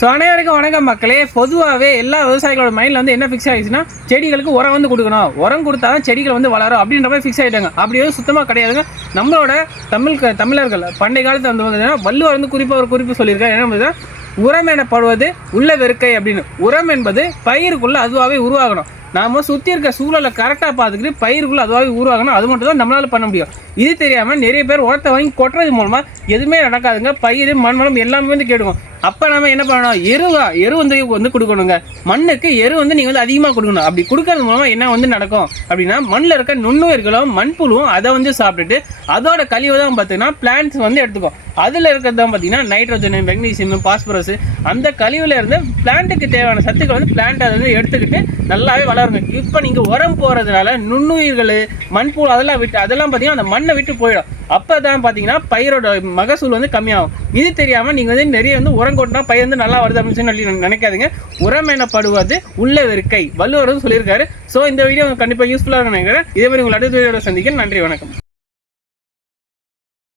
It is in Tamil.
ஸோ அனைவருக்கும் வணக்கம் மக்களே. பொதுவாகவே எல்லா விவசாயிகளோட மைண்டில் வந்து என்ன ஃபிக்ஸ் ஆகிடுச்சுன்னா, செடிகளுக்கு உரம் வந்து கொடுக்கணும், உரம் கொடுத்தா தான் செடிகள் வந்து வளரும் அப்படின்ற மாதிரி ஃபிக்ஸ் ஆகிட்டாங்க. அப்படி எதுவும் சுத்தமாக கிடையாதுங்க. நம்மளோட தமிழர்கள் பண்டைய காலத்தில் வந்து பார்த்தீங்கன்னா வள்ளுவர் வந்து குறிப்பாக ஒரு குறிப்பு சொல்லியிருக்காரு. என்ன உரம் எனப்படுவது உள்ள வெறுக்கை அப்படின்னு. உரம் என்பது பயிருக்குள்ளே அதுவாகவே உருவாகணும். நாம் சுற்றி இருக்க சூழலை கரெக்டாக பார்த்துக்கிட்டு பயிருக்குள்ளே அதுவாகவே உருவாகணும். அது மட்டும் தான் நம்மளால் பண்ண முடியும். இது தெரியாமல் நிறைய பேர் உரத்தை வாங்கி கொட்டுறது மூலமாக எதுவுமே நடக்காதுங்க. பயிர் மண்வளம் எல்லாமே வந்து கேடுவோம். அப்போ நம்ம என்ன பண்ணணும், எரு வந்து கொடுக்கணுங்க. மண்ணுக்கு எரு வந்து நீங்கள் வந்து அதிகமாக கொடுக்கணும். அப்படி கொடுக்கறது மூலமாக என்ன வந்து நடக்கும் அப்படின்னா, மண்ணில் இருக்க நுண்ணுயிர்களும் மண்புழுவும் அதை வந்து சாப்பிட்டுட்டு அதோட கழிவு தான் பார்த்தீங்கன்னா பிளான்ட்ஸ் வந்து எடுத்துக்கும். அதில் இருக்கிறது தான் பார்த்தீங்கன்னா நைட்ரோஜன், மெக்னீசியம், பாஸ்பரஸ், அந்த கழிவுல இருந்து பிளான்ட்டுக்கு தேவையான சத்துக்கள் வந்து பிளான்ட் அதை வந்து எடுத்துக்கிட்டு நல்லாவே வளருங்க. இப்போ நீங்கள் உரம் போகிறதுனால நுண்ணுயிர்கள், மண்புழு அதெல்லாம் பார்த்தீங்கன்னா அந்த மண்ணை விட்டு போயிடும். அப்போ தான் பார்த்தீங்கன்னா பயிரோட மகசூல் வந்து கம்மியாகும். இது தெரியாமல் நீங்கள் வந்து நிறைய வந்து உரம் கொட்டினா பயிர் வந்து நல்லா வருது அப்படின்னு சொல்லி நினைக்காதுங்க. உரம் எனப்படுவது உள்ள வெறுக்கை, வள்ளுவர் சொல்லியிருக்காரு. ஸோ இந்த வீடியோ கண்டிப்பாக யூஸ்ஃபுல்லாக நினைக்கிறேன். இதே மாதிரி உங்கள் அடுத்த வீடியோட சந்திக்க நன்றி, வணக்கம்.